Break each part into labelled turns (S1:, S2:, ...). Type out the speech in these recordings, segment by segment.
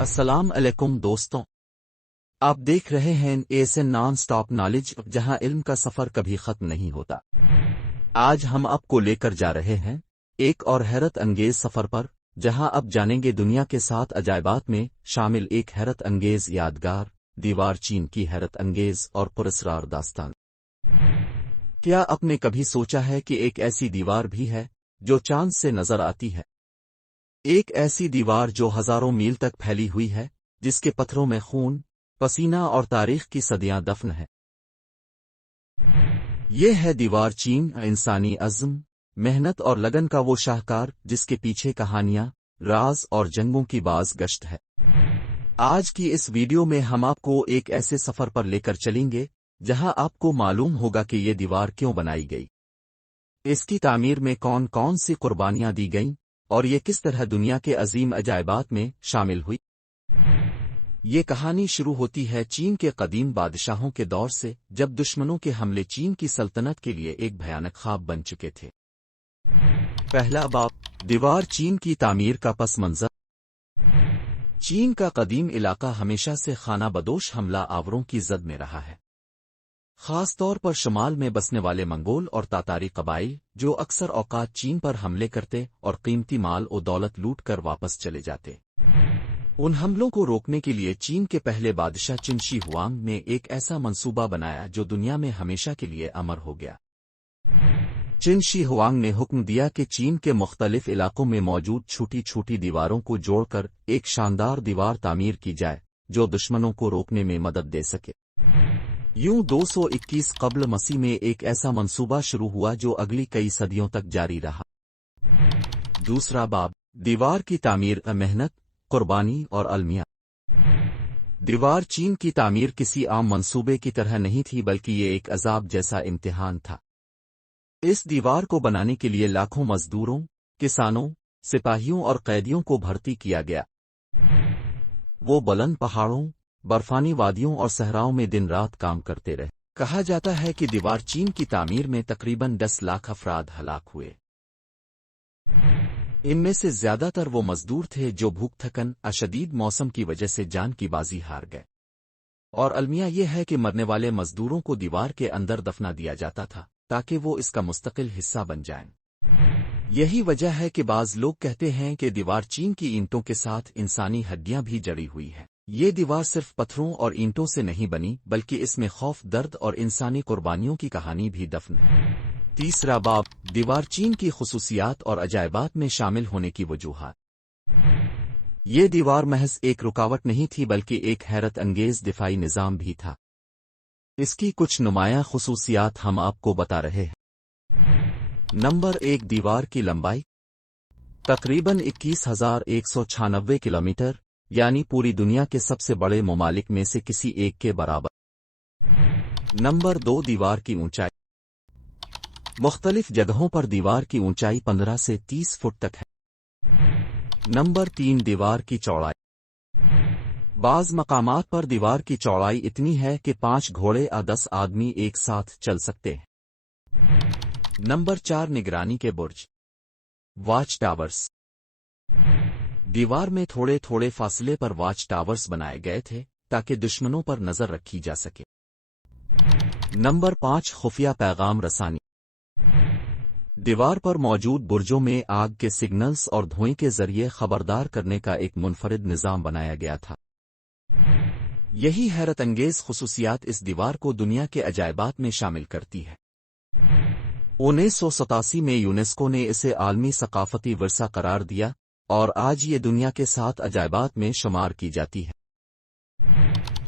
S1: अस्सलाम अलैकुम दोस्तों। आप देख रहे हैं ऐसे नॉन स्टॉप नॉलेज जहाँ इल्म का सफ़र कभी खत्म नहीं होता। आज हम आपको लेकर जा रहे हैं एक और हैरत अंगेज सफ़र पर, जहाँ अब जानेंगे दुनिया के सात अजायबात में शामिल एक हैरत अंगेज यादगार, दीवार चीन की हैरत अंगेज और पुरस्कार दास्तान। क्या आपने कभी सोचा है कि एक ऐसी दीवार भी है, जो चाँद से नज़र आती है? एक ऐसी दीवार जो हज़ारों मील तक फैली हुई है, जिसके पत्थरों में खून, पसीना और तारीख की सदियाँ दफन है। ये है दीवार चीन, इंसानी अज़्म, मेहनत और लगन का वो शाहकार, जिसके पीछे कहानियाँ, राज और जंगों की बाज गश्त है। आज की इस वीडियो में हम आपको एक ऐसे सफ़र पर लेकर चलेंगे, जहाँ आपको मालूम होगा कि ये दीवार क्यों बनाई गई। इसकी तामीर में कौन कौन सी कुर्बानियाँ दी गईं और ये किस तरह दुनिया के अजीम अजायबात में शामिल हुई? ये कहानी शुरू होती है चीन के कदीम बादशाहों के दौर से, जब दुश्मनों के हमले चीन की सल्तनत के लिए एक भयानक ख्वाब बन चुके थे। पहला बाप दीवार चीन की तामीर का पस मंजर। चीन का कदीम इलाका हमेशा से खाना बदोश हमला आवरों की जद में रहा है। खास तौर पर शुमाल में बसने वाले मंगोल और तातारी कबाइल, जो अक्सर औकात चीन पर हमले करते और कीमती माल और दौलत लूट कर वापस चले जाते। उन हमलों को रोकने के लिए चीन के पहले बादशाह चिनशी हुआंग ने एक ऐसा मंसूबा बनाया जो दुनिया में हमेशा के लिए अमर हो गया। चिनशी हुआंग ने हुक्म दिया कि चीन के मुख्तलिफ़ इलाकों में मौजूद छोटी छोटी दीवारों को जोड़कर एक शानदार दीवार तामीर की जाए, जो दुश्मनों को रोकने में मदद दे सके। यूँ 221 कबल मसीह में एक ऐसा मंसूबा शुरू हुआ जो अगली कई सदियों तक जारी रहा। दूसरा बाब, दीवार की तामीर मेहनत, कुर्बानी और अलमिया। दीवार चीन की तामीर किसी आम मंसूबे की तरह नहीं थी, बल्कि ये एक अजाब जैसा इम्तिहान था। इस दीवार को बनाने के लिए लाखों मजदूरों, किसानों, सिपाहियों और कैदियों को भर्ती किया गया। वो बुलंद पहाड़ों बर्फानी वादियों और सहराओं में दिन रात काम करते रहे। कहा जाता है कि दीवार चीन की तामीर में तकरीबन दस लाख अफराद हलाक हुए। इनमें से ज़्यादातर वो मजदूर थे जो भूख थकन, अशदीद मौसम की वजह से जान की बाजी हार गए। और अलमिया ये है कि मरने वाले मजदूरों को दीवार के अंदर दफना दिया जाता था, ताकि वो इसका मुस्तकिल हिस्सा बन जाएँ। यही वजह है कि बाज लोग कहते हैं कि दीवार चीन की ईंटों के साथ इंसानी हड्डियाँ भी जड़ी हुई हैं। ये दीवार सिर्फ़ पत्थरों और ईंटों से नहीं बनी, बल्कि इसमें खौफ, दर्द और इंसानी कुर्बानियों की कहानी भी दफन है। तीसरा बाब, दीवार चीन की खसूसियात और अजायबात में शामिल होने की वजूहत। ये दीवार महज एक रुकावट नहीं थी, बल्कि एक हैरत अंगेज दिफाई निज़ाम भी था। इसकी कुछ नुमाया खसूसियात हम आपको बता रहे हैं। नंबर एक, दीवार की लंबाई। तकरीबन इक्कीस हज़ार एक सौ छानबे किलोमीटर यानी पूरी दुनिया के सबसे बड़े ममालिक में से किसी एक के बराबर। नंबर दो, दीवार की ऊंचाई। मुख्तलिफ़ जगहों पर दीवार की ऊंचाई 15 से 30 फुट तक है। नंबर तीन, दीवार की चौड़ाई। बाज मकाम पर दीवार की चौड़ाई इतनी है कि पाँच घोड़े या दस आदमी एक साथ चल सकते हैं। नंबर चार, निगरानी के बुर्ज। वॉच टावर्स दीवार में थोड़े थोड़े फासले पर वॉच टावर्स बनाए गए थे, ताकि दुश्मनों पर नज़र रखी जा सके। नंबर पाँच, खुफिया पैगाम रसानी। दीवार पर मौजूद बुर्जों में आग के सिग्नल्स और धुएँ के ज़रिए खबरदार करने का एक मुनफरद निज़ाम बनाया गया था। यही हैरत अंगेज खसूसियात इस दीवार को दुनिया के अजायबात में शामिल करती है। उन्नीस सौ सतासी में यूनेस्को ने इसे आलमी सकाफती वर्षा करार दिया और आज ये दुनिया के सात अजायबात में शुमार की जाती है।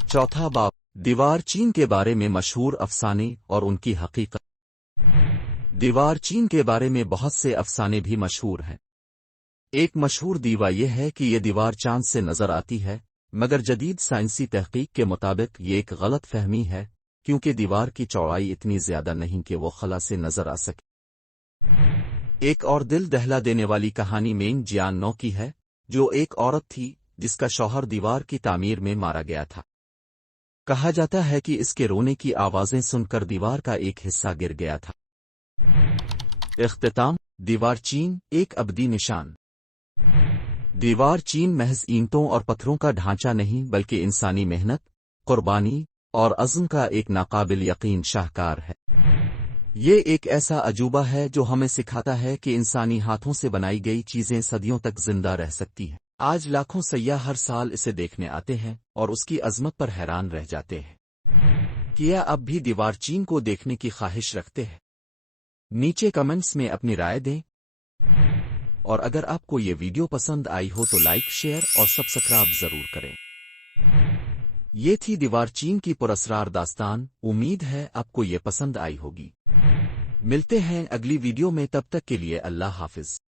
S1: चौथा बाप दीवार चीन के बारे में मशहूर अफसाने और उनकी हकीकत। दीवार चीन के बारे में बहुत से अफसाने भी मशहूर हैं। एक मशहूर दीवा यह है कि यह दीवार चाँद से नज़र आती है, मगर जदीद साइंसी तहकीक के मुताबिक ये एक गलत फहमी है, क्योंकि दीवार की चौड़ाई इतनी ज़्यादा नहीं कि वो खला से नज़र आ सके। एक और दिल दहला देने वाली कहानी मेन जियान नौ की है, जो एक औरत थी, जिसका शौहर दीवार की तामीर में मारा गया था। कहा जाता है कि इसके रोने की आवाज़ें सुनकर दीवार का एक हिस्सा गिर गया था। इख्तिताम, दीवार चीन, एक अबदी निशान। दीवार चीन महज ईंटों और पत्थरों का ढांचा नहीं, बल्कि इंसानी मेहनत, कुर्बानी और अज़म का एक नाकाबिल यकीन शाहकार है। ये एक ऐसा अजूबा है जो हमें सिखाता है कि इंसानी हाथों से बनाई गई चीज़ें सदियों तक ज़िंदा रह सकती हैं। आज लाखों सयाह हर साल इसे देखने आते हैं और उसकी अजमत पर हैरान रह जाते हैं। क्या अब भी दीवार चीन को देखने की ख्वाहिश रखते हैं। नीचे कमेंट्स में अपनी राय दें। और अगर आपको ये वीडियो पसंद आई हो तो लाइक, शेयर और सब्सक्राइब ज़रूर करें। ये थी दीवार चीन की पुरस्कार दास्तान। उम्मीद है आपको ये पसंद आई होगी। मिलते हैं अगली वीडियो में तब तक के लिए अल्लाह हाफिज।